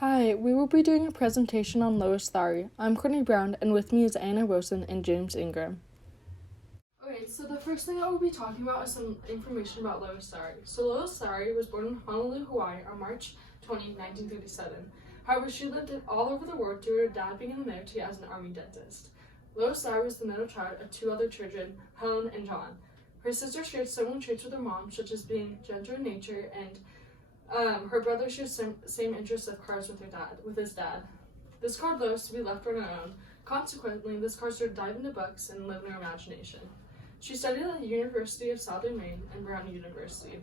Hi, we will be doing a presentation on Lowry. I'm Courtney Brown, and with me is Anna Wilson and James Ingram. Okay, so the first thing I will be talking about is some information about Lois Lowry. So Lois Lowry was born in Honolulu, Hawaii on March 20, 1937. However, she lived all over the world due to her dad being in the military as an army dentist. Lois Lowry was the middle child of two other children, Helen and John. Her sister shared similar traits with her mom, such as being gentle in nature, and her brother shares same interests of cars with his dad. This caused Lois to be left on her own. Consequently, this caused her to dive into books and live in her imagination. She studied at the University of Southern Maine and Brown University.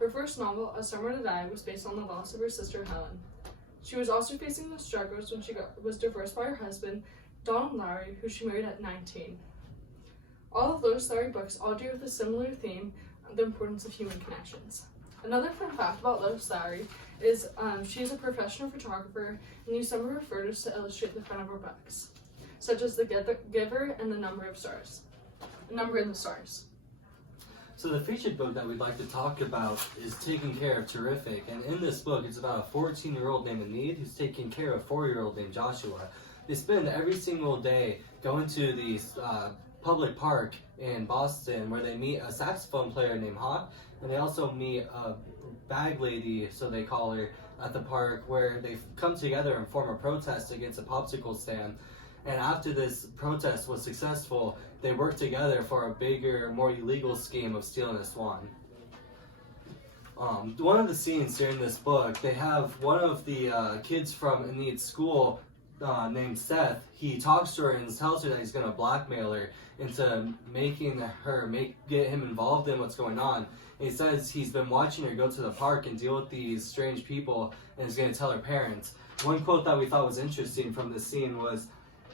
Her first novel, A Summer to Die, was based on the loss of her sister Helen. She was also facing the struggles when she was divorced by her husband, Donald Lowry, who she married at 19. All of Lois Lowry books all deal with a similar theme, the importance of human connections. Another fun fact about Lois Lowry is she is a professional photographer and used some of her photos to illustrate the front of her books, such as The Giver and The Number in the Stars. So the featured book that we'd like to talk about is Taking Care of Terrific, and in this book it's about a 14-year-old named Enid who's taking care of a 4-year-old named Joshua. They spend every single day going to the public park in Boston where they meet a saxophone player named Hawk, and they also meet a bag lady, so they call her, at the park, where they come together and form a protest against a popsicle stand. And after this protest was successful, they work together for a bigger, more illegal scheme of stealing a swan. One of the scenes during this book, they have one of the kids from Enid's school named Seth. He talks to her and tells her that he's going to blackmail her into making her get him involved in what's going on. And he says he's been watching her go to the park and deal with these strange people and is going to tell her parents. One quote that we thought was interesting from this scene was,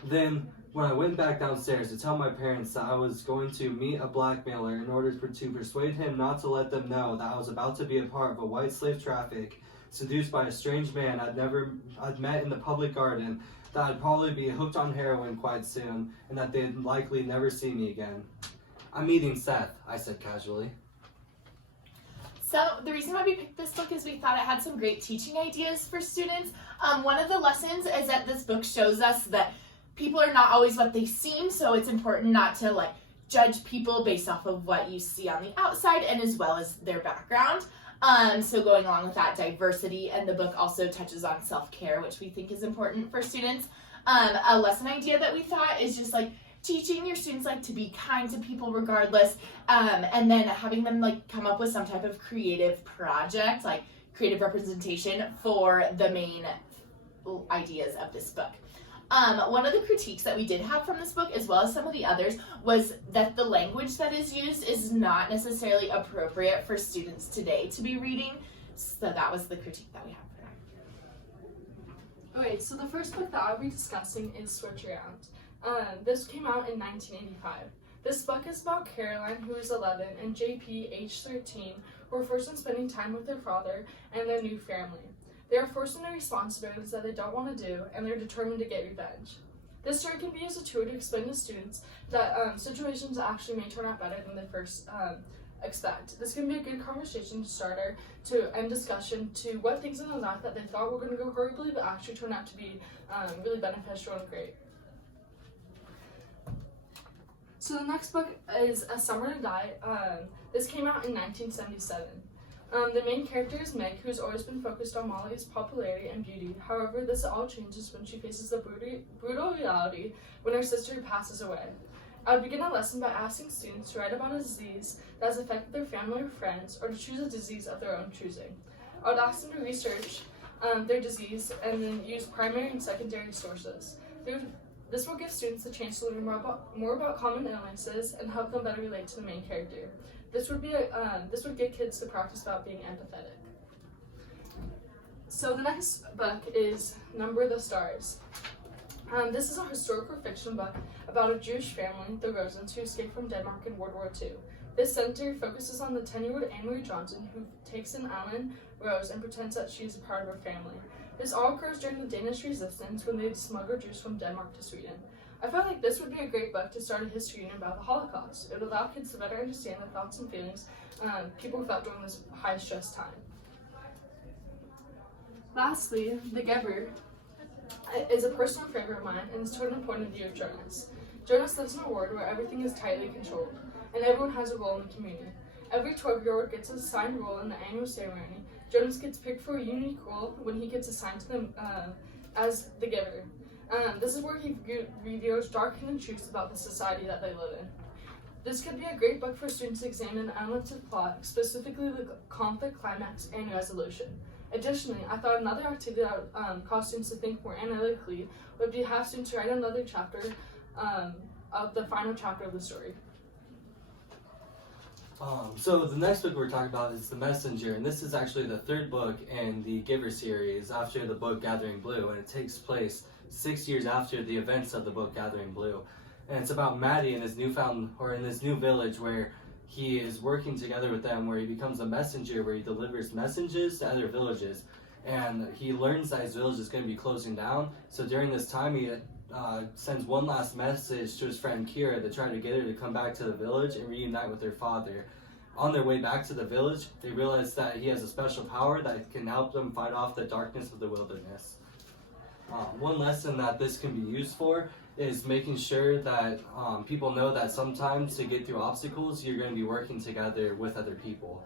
"Then, when I went back downstairs to tell my parents that I was going to meet a blackmailer in order to persuade him not to let them know that I was about to be a part of a white slave traffic, seduced by a strange man I'd met in the public garden, that I'd probably be hooked on heroin quite soon, and that they'd likely never see me again. I'm meeting Seth," I said casually. So the reason why we picked this book is we thought it had some great teaching ideas for students. One of the lessons is that this book shows us that people are not always what they seem, so it's important not to judge people based off of what you see on the outside and as well as their background. So going along with that, diversity, and the book also touches on self-care, which we think is important for students. A lesson idea that we thought is just teaching your students to be kind to people regardless, and then having them come up with some type of creative project, creative representation for the main ideas of this book. One of the critiques that we did have from this book, as well as some of the others, was that the language that is used is not necessarily appropriate for students today to be reading. So that was the critique that we had for that. Okay, so the first book that I'll be discussing is Switch Around. This came out in 1985. This book is about Caroline, who is 11, and JP, age 13, who are forced on spending time with their father and their new family. They are forced into responsibilities that they don't want to do, and they're determined to get revenge. This story can be used as a tool to explain to students that situations actually may turn out better than they first expect. This can be a good conversation starter to end discussion to what things in their life that they thought were going to go horribly but actually turned out to be really beneficial and great. So the next book is A Summer to Die. This came out in 1977. The main character is Meg, who's always been focused on Molly's popularity and beauty. However, this all changes when she faces the brutal reality when her sister passes away. I would begin a lesson by asking students to write about a disease that has affected their family or friends, or to choose a disease of their own choosing. I would ask them to research their disease and then use primary and secondary sources. This will give students the chance to learn more about common illnesses and help them better relate to the main character. This would get kids to practice about being empathetic. So the next book is Number the Stars. This is a historical fiction book about a Jewish family, the Rosens, who escaped from Denmark in World War II. This center focuses on the 10-year-old Anne-Marie Johnson, who takes in Ellen Rose and pretends that she is a part of her family. This all occurs during the Danish resistance when they smuggled Jews from Denmark to Sweden. I felt like this would be a great book to start a history unit about the Holocaust. It would allow kids to better understand the thoughts and feelings people felt during this high-stress time. Lastly, The Giver is a personal favorite of mine and is told in the point of view of Jonas. Jonas lives in a world where everything is tightly controlled, and everyone has a role in the community. Every 12-year-old gets an assigned role in the annual ceremony. Jonas gets picked for a unique role when he gets assigned to them as the Giver. This is where he reveals dark hidden truths about the society that they live in. This could be a great book for students to examine elements of plot, specifically the conflict, climax, and resolution. Additionally, I thought another activity that would cause students to think more analytically would be have students write another chapter of the final chapter of the story. So the next book we're talking about is The Messenger, and this is actually the third book in the Giver series after the book Gathering Blue, and it takes place 6 years after the events of the book Gathering Blue. And it's about Maddie in his in this new village where he is working together with them, where he becomes a messenger, where he delivers messages to other villages. And he learns that his village is going to be closing down, so during this time he sends one last message to his friend Kira to try to get her to come back to the village and reunite with her father. On their way back to the village, they realize that he has a special power that can help them fight off the darkness of the wilderness. One lesson that this can be used for is making sure that people know that sometimes to get through obstacles, you're going to be working together with other people.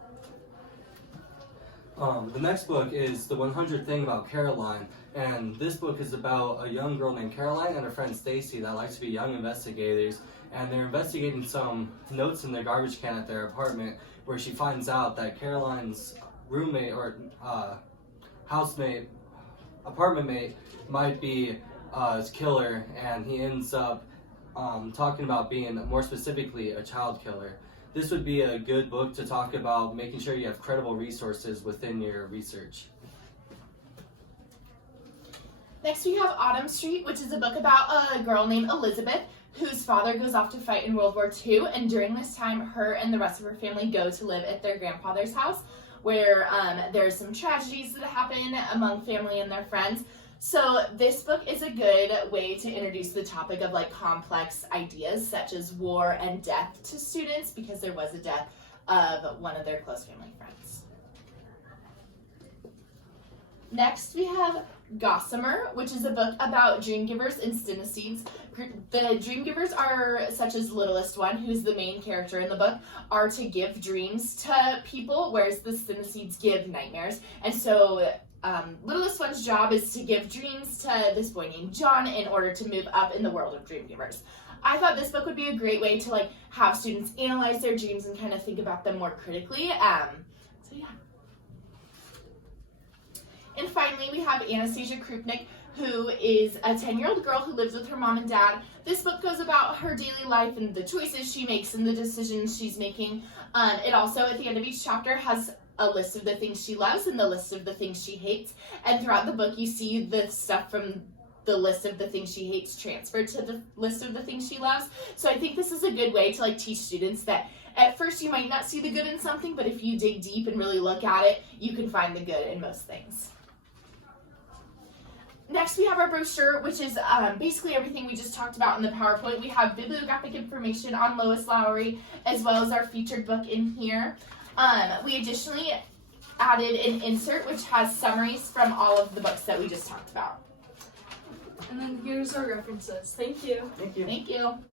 The next book is The 100th Thing About Caroline, and this book is about a young girl named Caroline and her friend Stacy that like to be young investigators, and they're investigating some notes in their garbage can at their apartment, where she finds out that Caroline's roommate or apartment mate might be a killer, and he ends up talking about being, more specifically, a child killer. This would be a good book to talk about making sure you have credible resources within your research. Next we have Autumn Street, which is a book about a girl named Elizabeth whose father goes off to fight in World War II, and during this time her and the rest of her family go to live at their grandfather's house, where there's some tragedies that happen among family and their friends. So this book is a good way to introduce the topic of like complex ideas such as war and death to students, because there was a death of one of their close family friends. Next we have Gossamer, which is a book about dream givers and synesthetes. The dream givers are, such as Littlest One, who's the main character in the book, are to give dreams to people, whereas the synesthetes give nightmares. And so Littlest One's job is to give dreams to this boy named John in order to move up in the world of dream givers. I thought this book would be a great way to like have students analyze their dreams and kind of think about them more critically. So yeah. And finally, we have Anastasia Krupnik, who is a 10-year-old girl who lives with her mom and dad. This book goes about her daily life and the choices she makes and the decisions she's making. It also, at the end of each chapter, has a list of the things she loves and the list of the things she hates. And throughout the book, you see the stuff from the list of the things she hates transferred to the list of the things she loves. So I think this is a good way to like teach students that at first you might not see the good in something, but if you dig deep and really look at it, you can find the good in most things. Next, we have our brochure, which is basically everything we just talked about in the PowerPoint. We have bibliographic information on Lois Lowry, as well as our featured book in here. We additionally added an insert, which has summaries from all of the books that we just talked about. And then here's our references. Thank you. Thank you. Thank you.